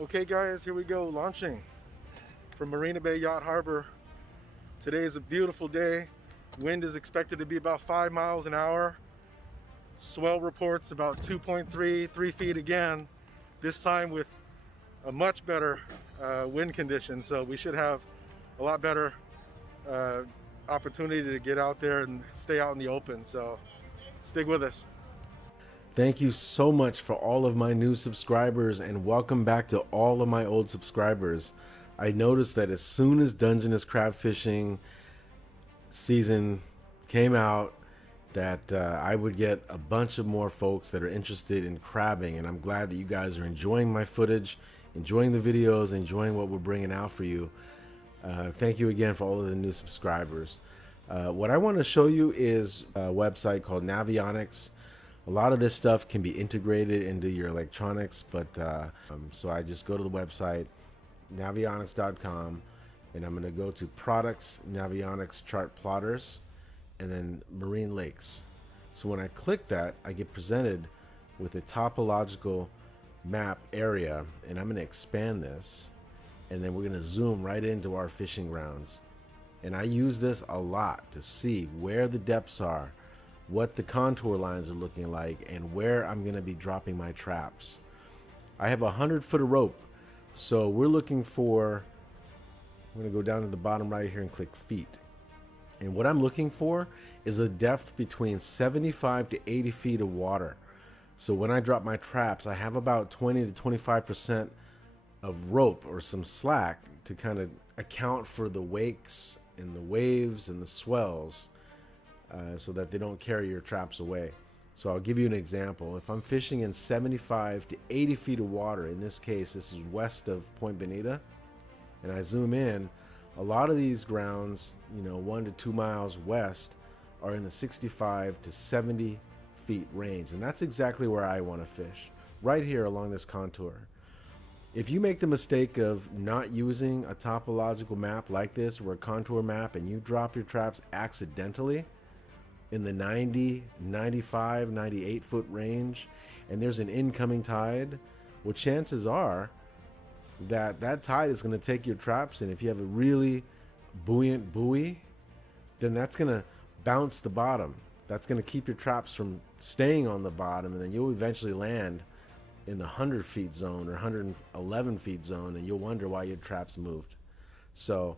Okay guys, here we go, launching from Marina Bay Yacht Harbor. Today is a beautiful day. Wind is expected to be about 5 miles an hour. Swell reports about 3 feet again, this time with a much better wind condition. So we should have a lot better opportunity to get out there and stay out in the open. So stick with us. Thank you so much for all of my new subscribers, and welcome back to all of my old subscribers. I noticed that as soon as Dungeness crab fishing season came out, that I would get a bunch of more folks that are interested in crabbing, and I'm glad that you guys are enjoying my footage, enjoying the videos, enjoying what we're bringing out for you. Thank you again for all of the new subscribers. What I want to show you is a website called Navionics. A lot of this stuff can be integrated into your electronics, but so I just go to the website navionics.com, and I'm going to go to products, Navionics chart plotters, and then marine lakes. So when I click that, I get presented with a topological map area, and I'm going to expand this, and then we're going to zoom right into our fishing grounds. And I use this a lot to see where the depths are, what the contour lines are looking like, and where I'm going to be dropping my traps. I have 100-foot of rope, so we're looking for, I'm going to go down to the bottom right here and click feet. And what I'm looking for is a depth between 75 to 80 feet of water. So when I drop my traps, I have about 20 to 25% of rope or some slack to kind of account for the wakes and the waves and the swells, so that they don't carry your traps away. So I'll give you an example. If I'm fishing in 75 to 80 feet of water, in this case this is west of Point Bonita, and I zoom in, a lot of these grounds, 1 to 2 miles west, are in the 65 to 70 feet range, and that's exactly where I want to fish, right here along this contour. If you make the mistake of not using a topological map like this, or a contour map, and you drop your traps accidentally in the 90, 95, 98 foot range, and there's an incoming tide, well, chances are that that tide is going to take your traps, and if you have a really buoyant buoy, then that's going to bounce the bottom. That's going to keep your traps from staying on the bottom, and then you'll eventually land in the 100 feet zone or 111 feet zone, and you'll wonder why your traps moved. So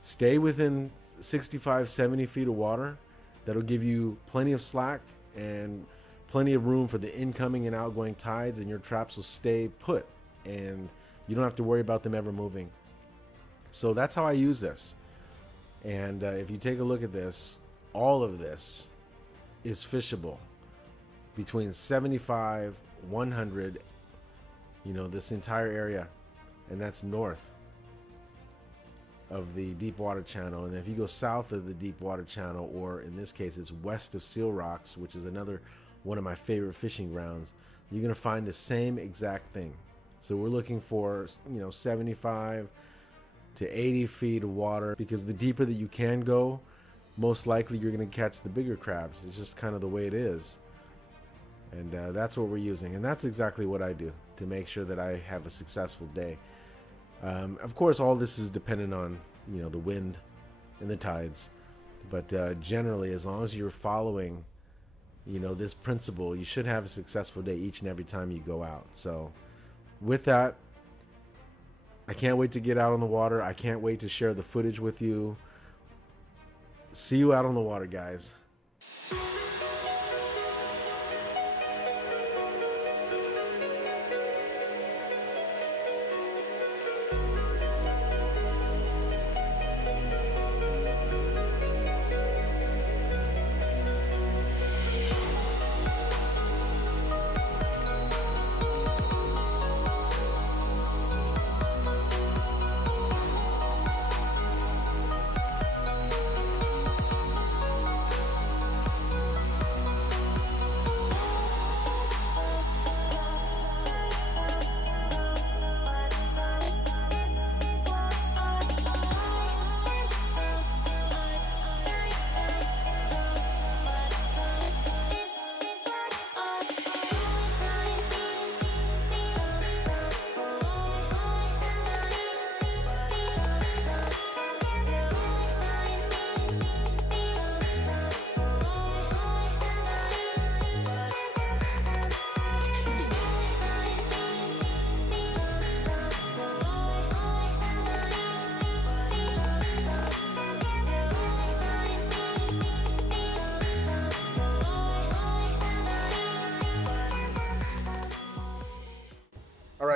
stay within 65, 70 feet of water. That'll give you plenty of slack and plenty of room for the incoming and outgoing tides, and your traps will stay put, and you don't have to worry about them ever moving. So that's how I use this. And if you take a look at this, all of this is fishable between 75, 100, this entire area, and that's north of the deep water channel. And if you go south of the deep water channel, or in this case it's west of Seal Rocks, which is another one of my favorite fishing grounds, you're going to find the same exact thing. So we're looking for 75 to 80 feet of water, because the deeper that you can go, most likely you're going to catch the bigger crabs. It's just kind of the way it is. And that's what we're using, and that's exactly what I do to make sure that I have a successful day. Of course, all this is dependent on the wind and the tides, but generally, as long as you're following this principle, you should have a successful day each and every time you go out. So with that, I can't wait to get out on the water. I can't wait to share the footage with you. See you out on the water, guys.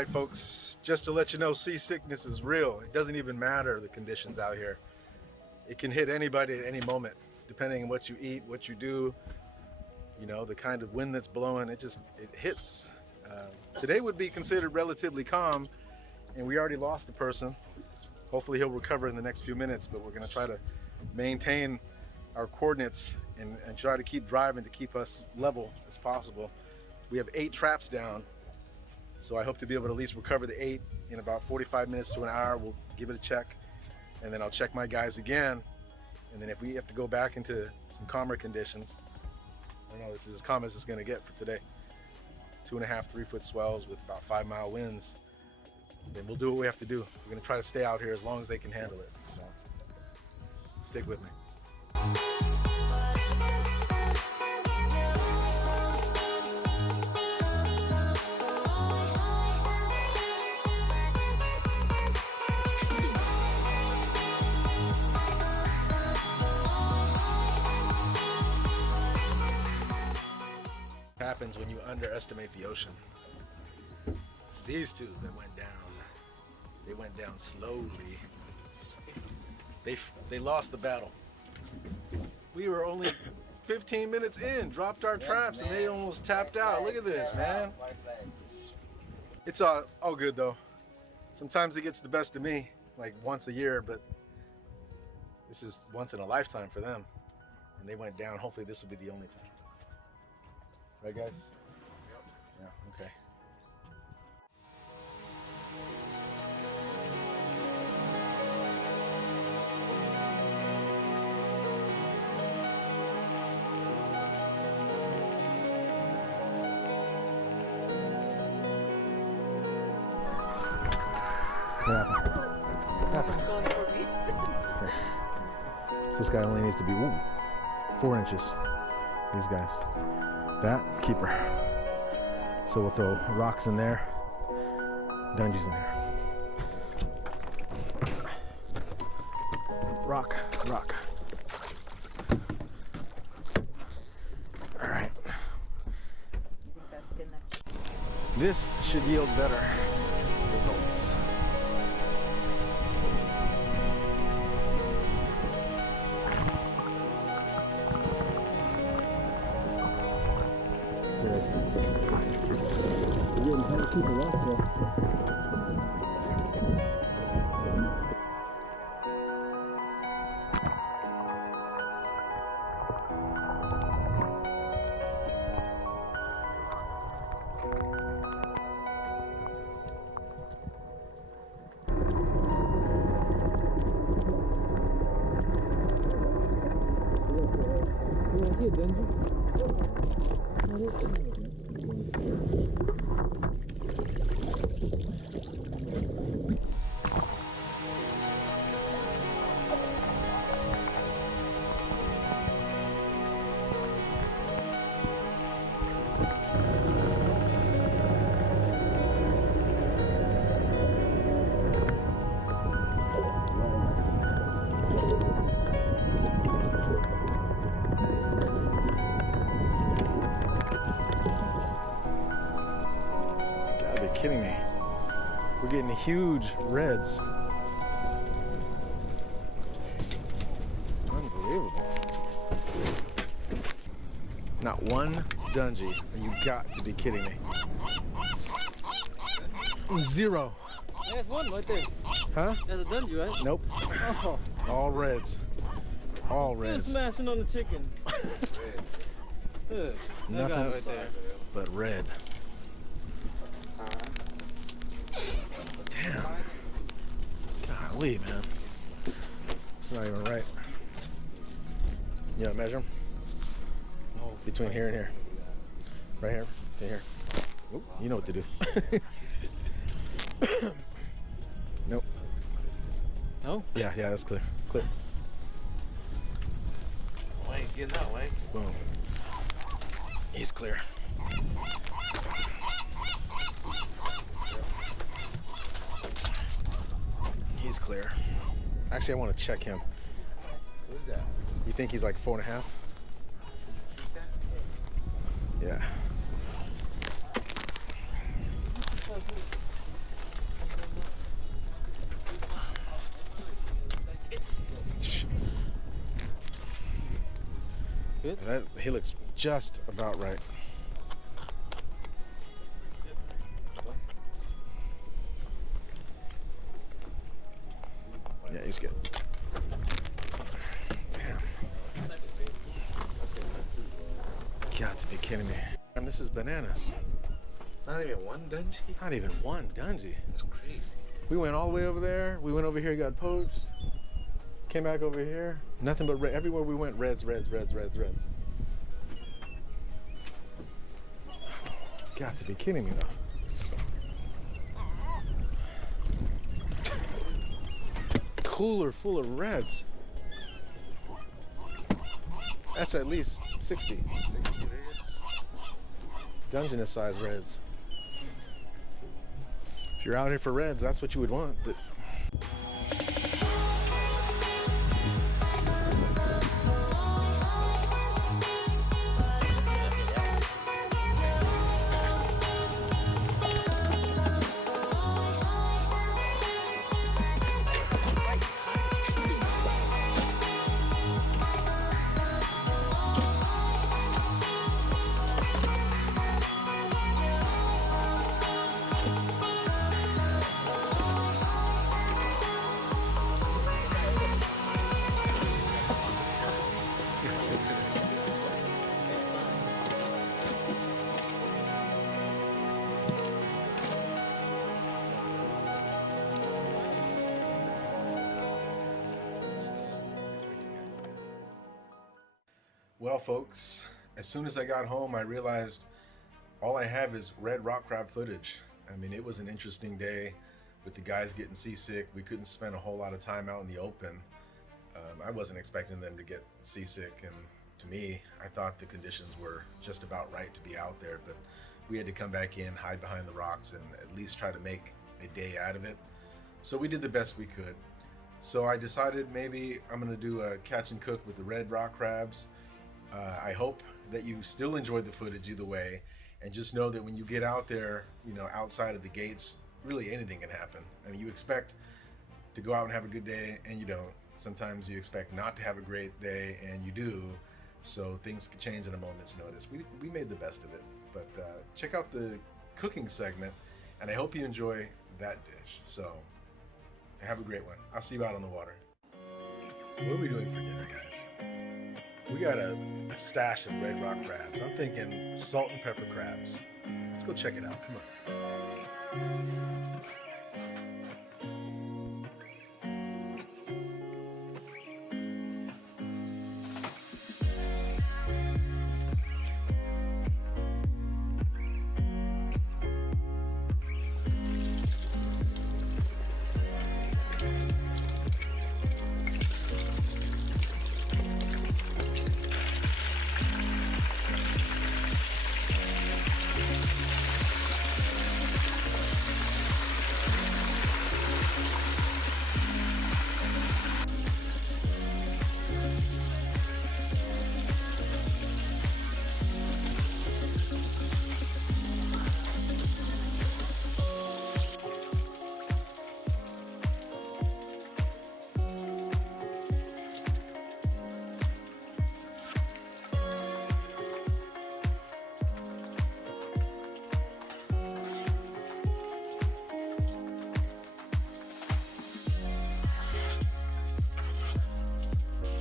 right, folks, just to let you know, seasickness is real. It doesn't even matter the conditions out here. It can hit anybody at any moment, depending on what you eat, what you do, you know, the kind of wind that's blowing. It hits. Today would be considered relatively calm, and we already lost a person. Hopefully he'll recover in the next few minutes, but we're going to try to maintain our coordinates and try to keep driving to keep us level as possible. We have 8 traps down, so I hope to be able to at least recover the 8 in about 45 minutes to an hour. We'll give it a check, and then I'll check my guys again. And then if we have to go back into some calmer conditions, I don't know, this is as calm as it's going to get for today. 2.5, 3 foot swells with about 5-mile winds. Then we'll do what we have to do. We're going to try to stay out here as long as they can handle it. So stick with me. Happens when you underestimate the ocean. It's these two that went down. They went down slowly. They lost the battle. We were only 15 minutes in, dropped our traps, and they almost tapped out. Look at this, man. It's all good though. Sometimes it gets the best of me, like once a year, but this is once in a lifetime for them. And they went down. Hopefully this will be the only time. Right, guys? Yep. Yeah, okay. What happened? It's going for me. Okay. So this guy only needs to be 4 inches. These guys. That, keeper. So we'll throw rocks in there, dungeons in here. Rock. All right. That's good enough. This should yield better results. Keep it up there. Kidding me. We're getting huge reds. Unbelievable. Not one dungy. You got to be kidding me. 0. There's one right there. Huh? There's a dungy, right? Nope. Oh. All reds. All Still reds. smashing on the chicken. Nothing right there. but red. Damn. Golly, man. It's not even right. You know, measure them? Between here and here. Right here to here. Oop, you know what to do. Nope. No? Yeah, that's clear. Clear. Wait, get that way. Boom. He's clear. He's clear. Actually, I want to check him. Who's that? You think he's like 4.5? Yeah. Good. He looks just about right. Yeah, he's good. Damn. Got to be kidding me. And this is bananas. Not even one dungeon? Not even one dungy. That's crazy. We went all the way over there. We went over here, got poached. Came back over here. Nothing but red. Everywhere we went, reds, reds, reds, reds, reds. Got to be kidding me, though. Cooler full of reds. That's at least 60. 60 reds. Dungeness size reds. If you're out here for reds, that's what you would want. But well, folks, as soon as I got home, I realized all I have is red rock crab footage. I mean, it was an interesting day with the guys getting seasick. We couldn't spend a whole lot of time out in the open. I wasn't expecting them to get seasick, and to me, I thought the conditions were just about right to be out there, but we had to come back in, hide behind the rocks, and at least try to make a day out of it. So we did the best we could. So I decided maybe I'm gonna do a catch and cook with the red rock crabs. I hope that you still enjoyed the footage either way, and just know that when you get out there, you know, outside of the gates, really anything can happen. I mean, you expect to go out and have a good day, and you don't. Sometimes you expect not to have a great day, and you do. So things can change in a moment's notice. We made the best of it. But check out the cooking segment, and I hope you enjoy that dish. So have a great one. I'll see you out on the water. What are we doing for dinner, guys? We got a stash of red rock crabs. I'm thinking salt and pepper crabs. Let's go check it out. Come on.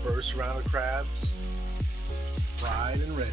First round of crabs, fried and ready.